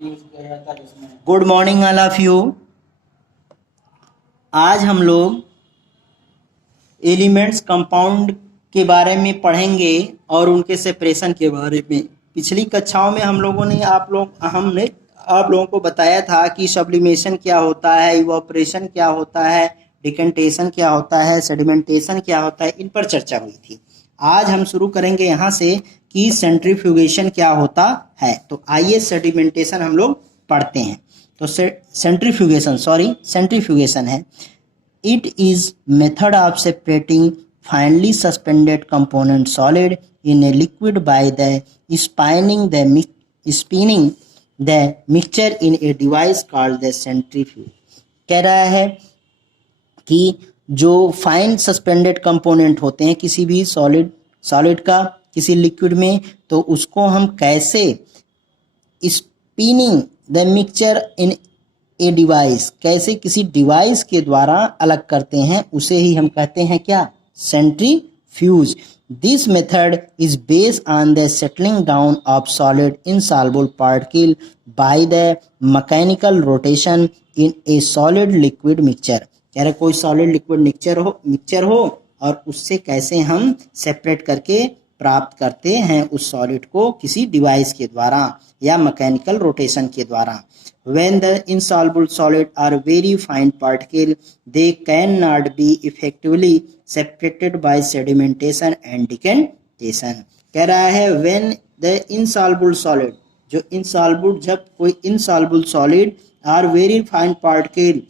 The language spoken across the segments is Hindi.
Good morning all of you. आज हम लोग एलिमेंट्स कंपाउंड के बारे में पढ़ेंगे और उनके सेपरेशन के बारे में। पिछली कक्षाओं में हमने आप लोगों को बताया था कि सब्लिमेशन क्या होता है, इवोपरेशन क्या होता है, डिकेंटेशन क्या होता है, सेडिमेंटेशन क्या होता है, इन पर चर्चा हुई थी। आज हम शुरू करेंगे यहाँ से कि सेंट्रीफ्यूगेशन क्या होता है। तो आइए सेडिमेंटेशन हम लोग पढ़ते हैं। तो सेंट्रीफ्यूगेशन है, it is method of separating finally suspended component solid in a liquid by the spinning the mixture in a device called the centrifuge. कह रहा है कि जो फाइन सस्पेंडेड कंपोनेंट होते हैं किसी भी सॉलिड का किसी लिक्विड में, तो उसको हम कैसे spinning the mixture in a device, कैसे किसी डिवाइस के द्वारा अलग करते हैं, उसे ही हम कहते हैं क्या, centrifuge. This method is based on the settling down of solid insoluble particle by the mechanical rotation in A solid liquid mixture. कह रहे कोई सॉलिड लिक्विड मिक्सचर हो और उससे कैसे हम सेपरेट करके प्राप्त करते हैं उस सॉलिड को किसी डिवाइस के द्वारा या मैकेनिकल रोटेशन के द्वारा। When the insoluble solid are very fine particle, they cannot be effectively separated by sedimentation and decantation। कह रहा है when the insoluble solid, जब कोई insoluble solid are very fine particle,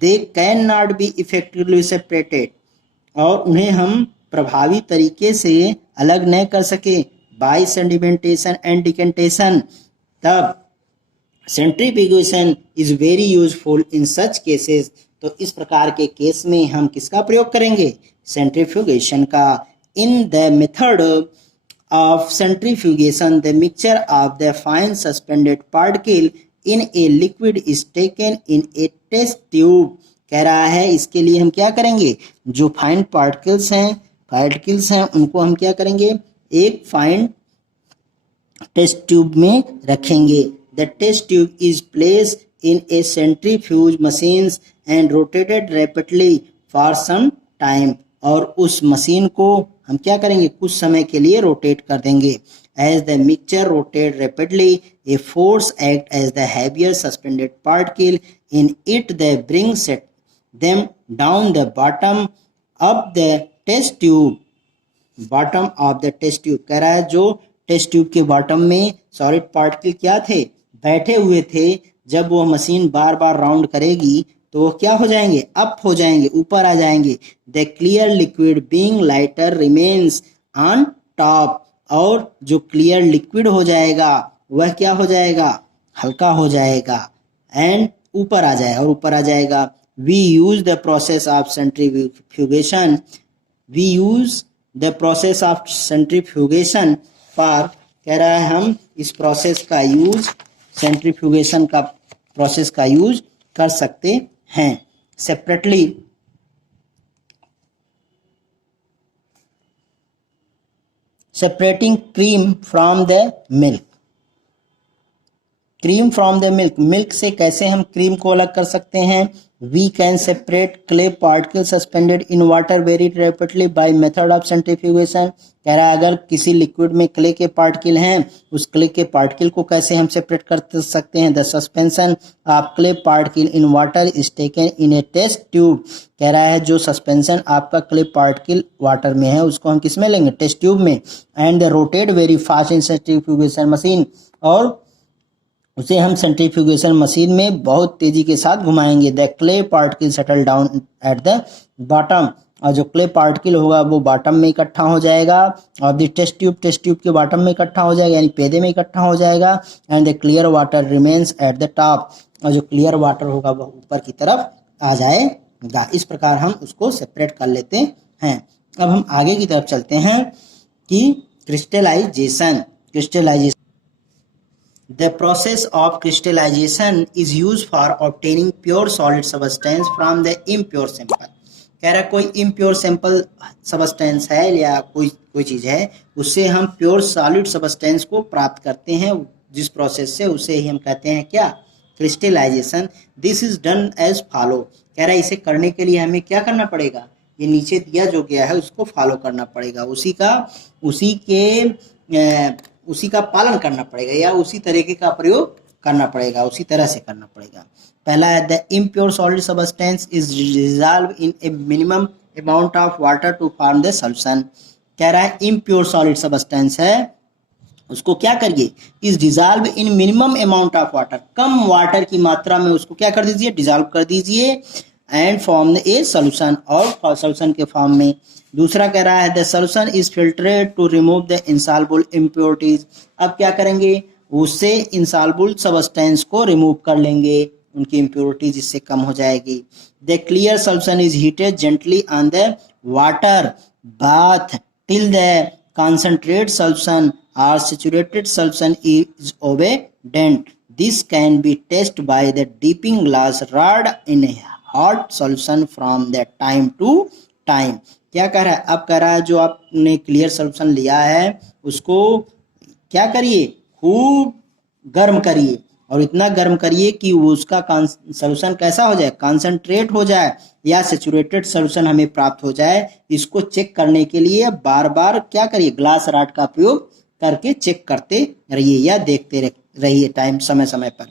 they cannot be effectively separated, और उन्हें हम प्रभावी तरीके से अलग नहीं कर सके by sedimentation and decantation, तब centrifugation is very useful in such cases. तो इस प्रकार के केस में हम किसका प्रयोग करेंगे, सेंट्रीफ्यूगेशन का। In the method of centrifugation the mixture of the fine suspended particle in a liquid is taken in a test tube. कह रहा है इसके लिए हम क्या करेंगे, जो फाइन पार्टिकल्स हैं उनको हम क्या करेंगे, एक फाइन टेस्ट ट्यूब में रखेंगे। The test tube is placed in a centrifuge machines and rotated rapidly for some time, और उस मशीन को हम क्या करेंगे, कुछ समय के लिए रोटेट कर देंगे। As the mixture rotates rapidly, a force acts as the heavier suspended particle in it that brings them down the bottom of the test tube। Bottom of the test tube, कह रहा है जो टेस्ट ट्यूब के बॉटम में सॉलिड पार्टिकल क्या थे, बैठे हुए थे। जब वो मशीन बार बार राउंड करेगी तो वो क्या हो जाएंगे, अप हो जाएंगे, ऊपर आ जाएंगे। The clear liquid being lighter remains on top, और जो क्लियर लिक्विड हो जाएगा वह क्या हो जाएगा, हल्का हो जाएगा एंड ऊपर आ जाएगा। We use the process of centrifugation पर, कह रहा है हम इस प्रोसेस का यूज, सेंट्रीफ्यूगेशन का प्रोसेस का यूज कर सकते हैं। Separately separating cream from the milk. Cream from the milk से कैसे हम क्रीम को अलग कर सकते हैं। We can separate clay particle suspended in water very rapidly by method of centrifugation. कह रहा है अगर किसी लिक्विड में क्ले के पार्टिकल हैं, उस क्ले के पार्टिकल को कैसे हम सेपरेट कर सकते हैं। The suspension of clay particle in water is taken in a test tube. कह रहा है जो सस्पेंशन आपका क्ले पार्टिकल वाटर में है उसको हम किस में लेंगे, टेस्ट ट्यूब में। And the rotate very fast in centrifugation machine, और उसे हम सेंट्रीफ्यूगेशन मशीन में बहुत तेजी के साथ घुमाएंगे। The clay particle settle down at the bottom, और जो क्ले पार्टिकल होगा वो बॉटम में इकट्ठा हो जाएगा, और द टेस्ट ट्यूब के बॉटम में इकट्ठा हो जाएगा, यानी पेदे में इकट्ठा हो जाएगा। And the clear water remains at the top, और जो क्लियर वाटर होगा वह ऊपर की तरफ आ जाएगा। इस प्रकार हम उसको सेपरेट कर लेते हैं। अब हम आगे की तरफ चलते हैं कि crystallisation. The process of crystallization is used for obtaining pure solid substance from the impure sample। कह रहा कोई impure sample substance है या कोई चीज़ है, उससे हम pure solid substance को प्राप्त करते हैं जिस प्रोसेस से, उसे ही हम कहते हैं क्या, crystallisation. This is done as follow, कह रहा है इसे करने के लिए हमें क्या करना पड़ेगा, ये नीचे दिया जो गया है उसको फॉलो करना पड़ेगा, उसी का पालन करना पड़ेगा या उसी तरीके का प्रयोग करना पड़ेगा, उसी तरह से करना पड़ेगा। पहला है the impure solid substance is dissolve in a minimum amount of water to form the solution. कह रहा है इम्प्योर सॉलिड सबस्टेंस है, उसको क्या करिए, is dissolve in minimum amount of water, come water की मात्रा में उसको क्या कर दीजिए, डिजॉल्व कर दीजिए, एंड फॉर्म ए सॉल्यूशन, और सॉल्यूशन के फॉर्म में। दूसरा कह रहा है the solution is filtered to remove the insoluble impurities. अब क्या करेंगे, उससे इंसॉल्युबल सबस्टेंस को रिमूव कर लेंगे, उनकी इम्प्योरिटीज इससे कम हो जाएगी। The clear solution is heated gently on the water bath till the concentrate solution or saturated solution is obtained. This can be tested by the dipping glass rod in a hot solution from the time to time. क्या कह रहा है, अब कह रहा है जो आपने क्लियर सोल्यूशन लिया है उसको क्या करिए, खूब गर्म करिए, और इतना गर्म करिए कि वो उसका सोल्यूशन कैसा हो जाए, कॉन्सेंट्रेट हो जाए या सैचुरेटेड सोल्यूशन हमें प्राप्त हो जाए। इसको चेक करने के लिए बार बार क्या करिए, ग्लास रॉड का प्रयोग करके चेक करते रहिए या देखते रहिए टाइम समय समय पर।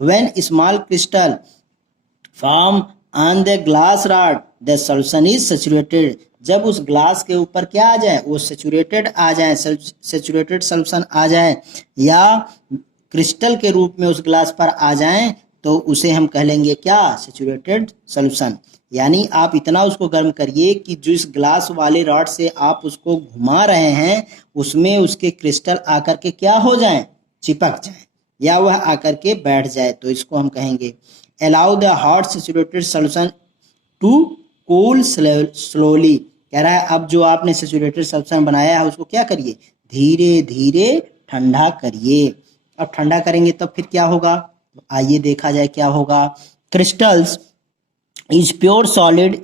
When small crystal form on the glass rod the solution is saturated, जब उस ग्लास के ऊपर क्या आ जाए, वो सैचुरेटेड आ जाए, सैचुरेटेड सोल्यूशन आ जाए या क्रिस्टल के रूप में उस ग्लास पर आ जाएं, तो उसे हम कह लेंगे क्या, सैचुरेटेड सॉल्यूशन। यानी आप इतना उसको गर्म करिए कि जिस ग्लास वाले रॉड से आप उसको घुमा रहे हैं उसमें उसके क्रिस्टल आकर के क्या हो जाएं, चिपक जाएं या वह आकर के बैठ जाए, तो इसको हम कहेंगे allow the hot saturated solution to cool slowly. कह रहा है अब जो आपने सैचुरेटेड सॉल्यूशन बनाया है उसको क्या करिए, धीरे धीरे ठंडा करिए। अब ठंडा करेंगे तब फिर क्या होगा, तो आइए देखा जाए क्या होगा। Crystals is pure solid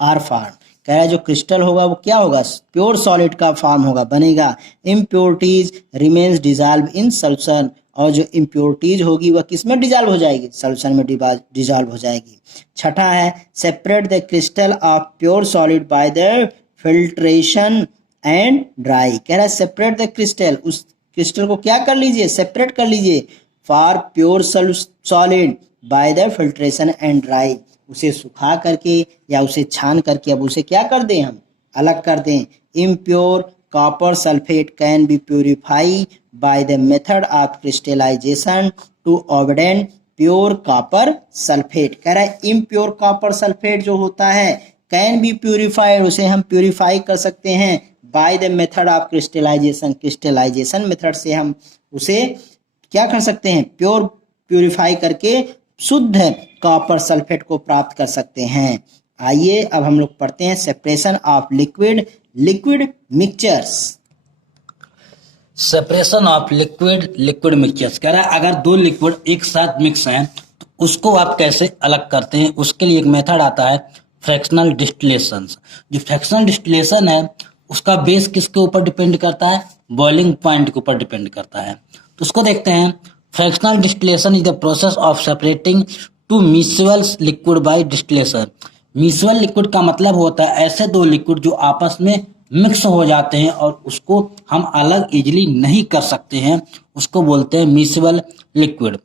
are form, कह रहा है जो क्रिस्टल होगा वो क्या होगा, प्योर सॉलिड का फॉर्म होगा, बनेगा। Impurities remains dissolve in solution, और जो इम्प्योरिटीज होगी वह किस में डिजॉल्व हो जाएगी, सॉल्यूशन में डिजॉल्व हो जाएगी। छठा है separate the crystal of pure solid by the filtration and dry. कह रहा है सेपरेट द क्रिस्टल, उस क्रिस्टल को क्या कर लीजिए, सेपरेट कर लीजिए, for pure solid by the filtration and dry, उसे सुखा करके या उसे छान करके अब उसे क्या कर दें, हम अलग कर दें। Impure copper sulphate can be purify by the method of crystallisation to obtain pure copper sulphate. कह रहा है इम्प्योर कॉपर सल्फेट जो होता है कैन बी प्योरीफाइड, उसे हम प्योरीफाई कर सकते हैं by the method of crystallisation, crystallisation method से हम उसे क्या कर सकते हैं, प्योरीफाई करके शुद्ध कॉपर सल्फेट को प्राप्त कर सकते हैं। आइए अब हम लोग पढ़ते हैं separation of liquid mixtures. Separation of liquid mixtures, कह रहा है अगर दो लिक्विड एक साथ मिक्स हैं तो उसको आप कैसे अलग करते हैं, उसके लिए एक मेथड आता है फ्रैक्शनल डिस्टिलेशन। जो फ्रैक्शनल डिस्टिलेशन है उसका बेस किसके ऊपर डिपेंड करता है, बॉइलिंग पॉइंट के ऊपर डिपेंड करता है। तो उसको देखते हैं। Fractional distillation is the process of separating two miscible liquid by distillation. Miscible liquid का मतलब होता है ऐसे दो लिक्विड जो आपस में मिक्स हो जाते हैं और उसको हम अलग इजीली नहीं कर सकते हैं, उसको बोलते हैं miscible liquid.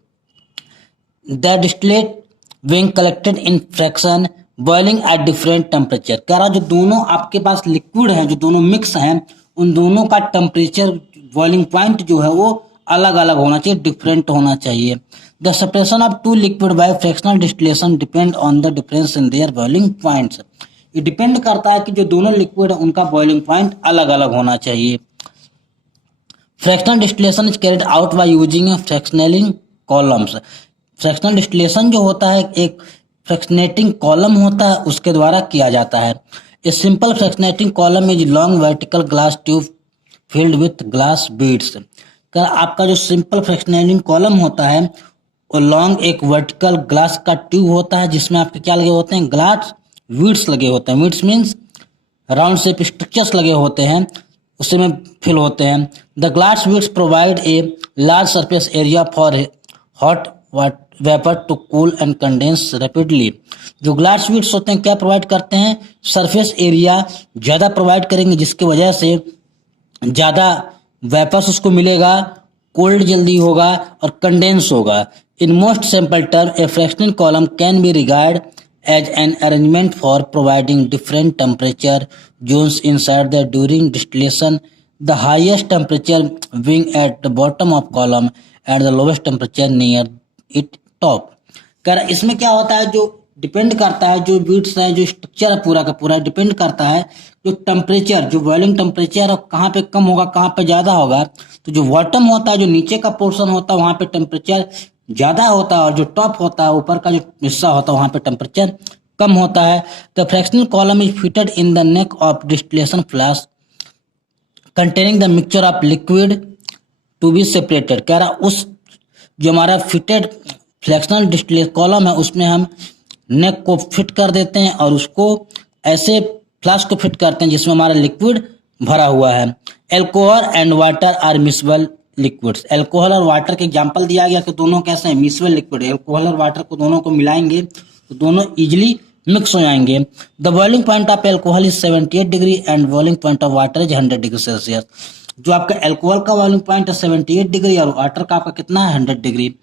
The distillate when collected in fraction boiling at different temperature. कह रहा जो दोनों आपके पास लिक्विड हैं, जो दोनों मिक्स हैं, उन दोनों का टेम्परेचर बॉइलिंग पॉइंट जो है वो अलग अलग होना चाहिए, डिफरेंट होना चाहिए। The separation of two liquid by fractional distillation depend on the difference in their boiling points. ये डिपेंड करता है कि जो दोनों लिक्विड है उनका बॉइलिंग पॉइंट अलग अलग होना चाहिए। Fractional distillation is carried out by using fractionating columns. Fractional distillation जो होता है एक फ्रैक्शनेटिंग कॉलम होता है, उसके द्वारा किया जाता है। A simple fractionating column is long vertical glass tube filled with glass beads. आपका जो सिंपल फ्रैक्शनेटिंग कॉलम होता है वो लॉन्ग एक वर्टिकल ग्लास का ट्यूब होता है जिसमें आपके क्या लगे होते हैं, ग्लास बीड्स लगे होते हैं। Beads means round shape structures लगे होते हैं। उसी में फिल होते हैं। The glass sheets provide a large surface area for hot vapour to cool and condense rapidly. जो ग्लास शीट्स होते हैं क्या प्रोवाइड करते हैं, सरफेस एरिया ज़्यादा प्रोवाइड करेंगे, जिसकी वजह से ज़्यादा वेपर्स उसको मिलेगा, कोल्ड जल्दी होगा और कंडेंस होगा। In most simple term A fractional column can be regard as an arrangement for providing different temperature zones inside the during distillation, the highest temperature being at the bottom of column and the lowest temperature near it top। कर इसमें क्या होता है, जो डिपेंड करता है, जो बीट्स है, जो स्ट्रक्चर है पूरा का पूरा डिपेंड करता है जो टेम्परेचर, जो बॉइलिंग टेम्परेचर कहाँ पे कम होगा कहाँ पे ज़्यादा होगा। तो जो बॉटम होता है, जो नीचे का पोर्शन होता है, वहाँ पे टेम्परेचर ज़्यादा होता है और जो टॉप होता है, ऊपर का जो हिस्सा होता है, वहाँ पे टेम्परेचर कम होता है। The fractional column is fitted in the neck of distillation flask containing the mixture of liquid to be separated. कह रहा उस जो हमारा फिटेड फ्रैक्शनल डिस्टिलेशन कॉलम है उसमें हम नेक को फिट कर देते हैं और उसको ऐसे फ्लास्क को फिट करते हैं जिसमें हमारा लिक्विड भरा हुआ है। Alcohol and water are miscible liquids. Alcohol और वाटर के एग्जांपल दिया गया कि दोनों कैसे हैं, मिसबल लिक्विड। एल्कोहल और वाटर को दोनों को मिलाएंगे तो दोनों इजिली मिक्स हो जाएंगे। The boiling point of alcohol is 78 degree and boiling point of water is 100 degree Celsius. जो आपका एल्कोहल का बॉइलिंग पॉइंट है 78 डिग्री और वाटर का आपका कितना है 100 degree.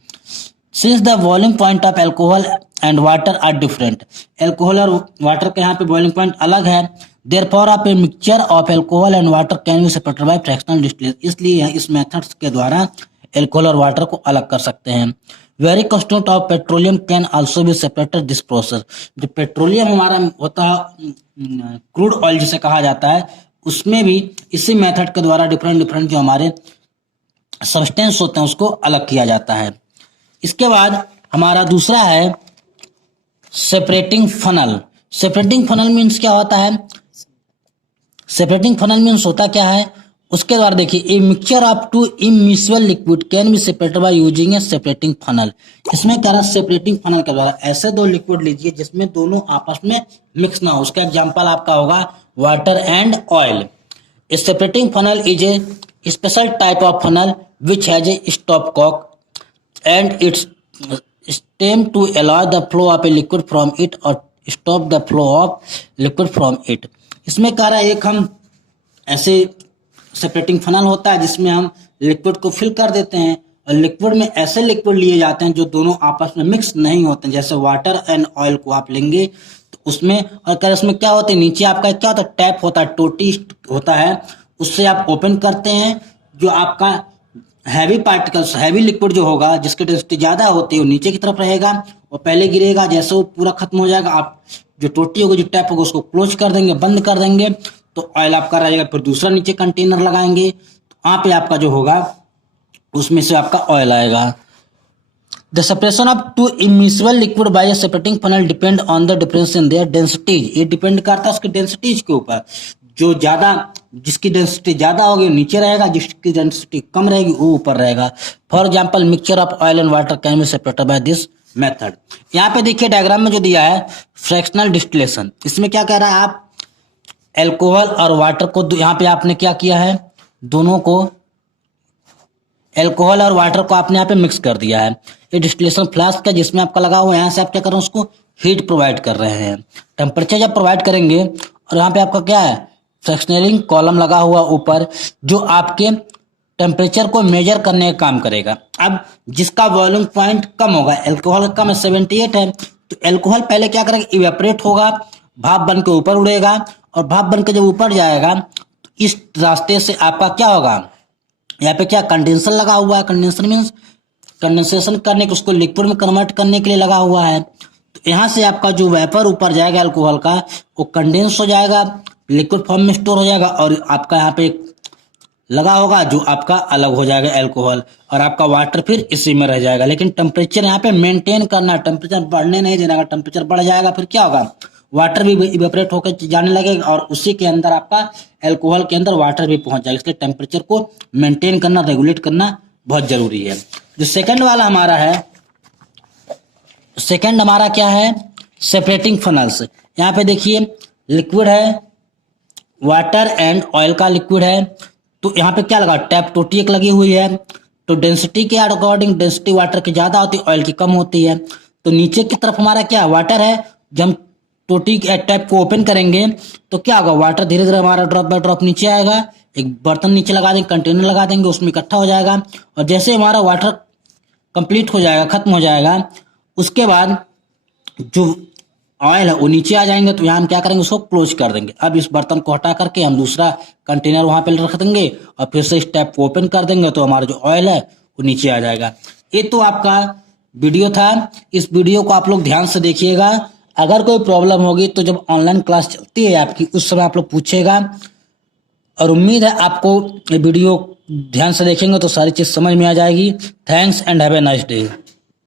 Since the boiling point of alcohol and water are different, alcohol और वाटर के यहाँ पे बॉइलिंग पॉइंट अलग है। Therefore of a mixture of alcohol and water can be separated by fractional distillation. इसलिए इस मेथड्स के द्वारा एल्कोहल और वाटर को अलग कर सकते हैं। Very constitute of petroleum can also be separated this process. जो पेट्रोलियम हमारा होता है, क्रूड ऑयल जिसे कहा जाता है, उसमें भी इसी मेथड के द्वारा डिफरेंट डिफरेंट जो हमारे सब्सटेंस होते हैं उसको अलग किया जाता है। इसके बाद हमारा दूसरा है separating funnel. Separating funnel means क्या होता है, सेपरेटिंग फनल मीन्स होता क्या है, उसके द्वारा देखिए ए mixture of to immiscible liquid can be separated by using A separating funnel. इसमें क्या रहा, सेपरेटिंग फनल के द्वारा ऐसे दो लिक्विड लीजिए जिसमें दोनों आपस में मिक्स ना हो। उसका एग्जांपल आपका होगा water and oil. A separating funnel is a special type of funnel which has a stop cock and its stem to allow the flow of a liquid from it or stop the flow of liquid from it। इसमें कह रहा है एक हम ऐसे सेपरेटिंग फनल होता है जिसमें हम लिक्विड को फिल कर देते हैं और लिक्विड में ऐसे लिक्विड लिए जाते हैं जो दोनों आपस में मिक्स नहीं होते हैं। जैसे वाटर एंड ऑयल को आप लेंगे तो उसमें, और कह उसमें क्या होता है, नीचे आपका क्या होता है, टैप होता है, टोटी होता है, उससे आप ओपन करते हैं। जो आपका हैवी पार्टिकल्स, हैवी लिक्विड जो होगा जिसकी डेंसिटी ज़्यादा होती है वो नीचे की तरफ रहेगा और पहले गिरेगा। जैसे वो पूरा खत्म हो जाएगा, आप जो टोटी होगी, जो टैप होगा, उसको क्लोज कर देंगे, बंद कर देंगे, तो ऑयल आपका रहेगा। फिर दूसरा नीचे कंटेनर लगाएंगे तो वहाँ पे आपका जो होगा उसमें से आपका ऑयल आएगा। The separation of to immiscible liquid bye A separating funnel depend on the difference in there densities. ये डिपेंड करता है उसकी डेंसिटीज के ऊपर। जो ज्यादा, जिसकी डेंसिटी ज्यादा होगी वो नीचे रहेगा, जिसकी डेंसिटी कम रहेगी वो ऊपर रहेगा। For example mixture of oil and water can be separated by this method. यहाँ पे देखिए डायग्राम में जो दिया है फ्रैक्शनल डिस्टिलेशन, इसमें क्या कह रहा है, आप एल्कोहल और वाटर को यहाँ पे आपने क्या किया है, दोनों को, एल्कोहल और वाटर को आपने यहाँ पे मिक्स कर दिया है। ये डिस्टिलेशन फ्लास्क है जिसमें आपका लगा हुआ है, यहाँ से आप क्या कर रहे हैं, उसको हीट प्रोवाइड कर रहे हैं। टेम्परेचर जब प्रोवाइड करेंगे और यहाँ पे आपका क्या है, फ्रैक्शनलिंग कॉलम लगा हुआ ऊपर जो आपके टेम्परेचर को मेजर करने का काम करेगा। अब जिसका बॉइलिंग पॉइंट कम होगा, एल्कोहल का में 78 है, तो एल्कोहल पहले क्या करेगा, इवेपोरेट होगा, भाप बन के ऊपर उड़ेगा और भाप बन के जब ऊपर जाएगा तो इस रास्ते से आपका क्या होगा, यहाँ पे क्या कंडेंसर लगा हुआ है। कंडेंसर मीन्स कंडेंसेशन करने के, उसको लिक्विड में कन्वर्ट करने के लिए लगा हुआ है। तो यहाँ से आपका जो वेपर ऊपर जाएगा एल्कोहल का, वो कंडेंस हो जाएगा, लिक्विड फॉर्म में स्टोर हो जाएगा और आपका यहाँ पे लगा होगा जो आपका अलग हो जाएगा एल्कोहल, और आपका वाटर फिर इसी में रह जाएगा। लेकिन टेम्परेचर यहाँ पे मेंटेन करना है, टेम्परेचर बढ़ने नहीं देना। अगर टेम्परेचर बढ़ जाएगा फिर क्या होगा, वाटर भी इवेपोरेट होकर जाने लगेगा और उसी के अंदर आपका एल्कोहल के अंदर वाटर भी पहुंच जाएगा। इसलिए टेम्परेचर को मेंटेन करना, रेगुलेट करना बहुत जरूरी है। जो सेकंड वाला हमारा है, सेकंड हमारा क्या है, सेपरेटिंग फनल्स। यहाँ पे देखिए लिक्विड है, वाटर एंड ऑयल का लिक्विड है, तो यहाँ पे क्या लगा, टैप टोटी एक लगी हुई है, तो डेंसिटी के अकॉर्डिंग डेंसिटी वाटर की ज्यादा होती है, ऑयल की कम होती है। तो नीचे की तरफ हमारा क्या वाटर है, जब हम टोटी टैप को ओपन करेंगे तो क्या होगा, वाटर धीरे धीरे हमारा ड्रॉप बाय ड्रॉप नीचे आएगा, एक बर्तन नीचे लगा देंगे, कंटेनर लगा देंगे, उसमें इकट्ठा हो जाएगा, और जैसे हमारा वाटर कंप्लीट हो जाएगा, खत्म हो जाएगा, उसके बाद जो ऑयल है वो नीचे आ जाएंगे, तो यहाँ हम क्या करेंगे, उसको क्लोज कर देंगे। अब इस बर्तन को हटा करके हम दूसरा कंटेनर वहां पे रख देंगे और फिर से इस टैप को ओपन कर देंगे, तो हमारा जो ऑयल है वो नीचे आ जाएगा। ये तो आपका वीडियो था, इस वीडियो को आप लोग ध्यान से देखिएगा। अगर कोई प्रॉब्लम होगी तो जब ऑनलाइन क्लास चलती है आपकी, उस समय आप लोग पूछेगा, और उम्मीद है आपको ये वीडियो ध्यान से देखेंगे तो सारी चीज समझ में आ जाएगी। Thanks and have a nice day.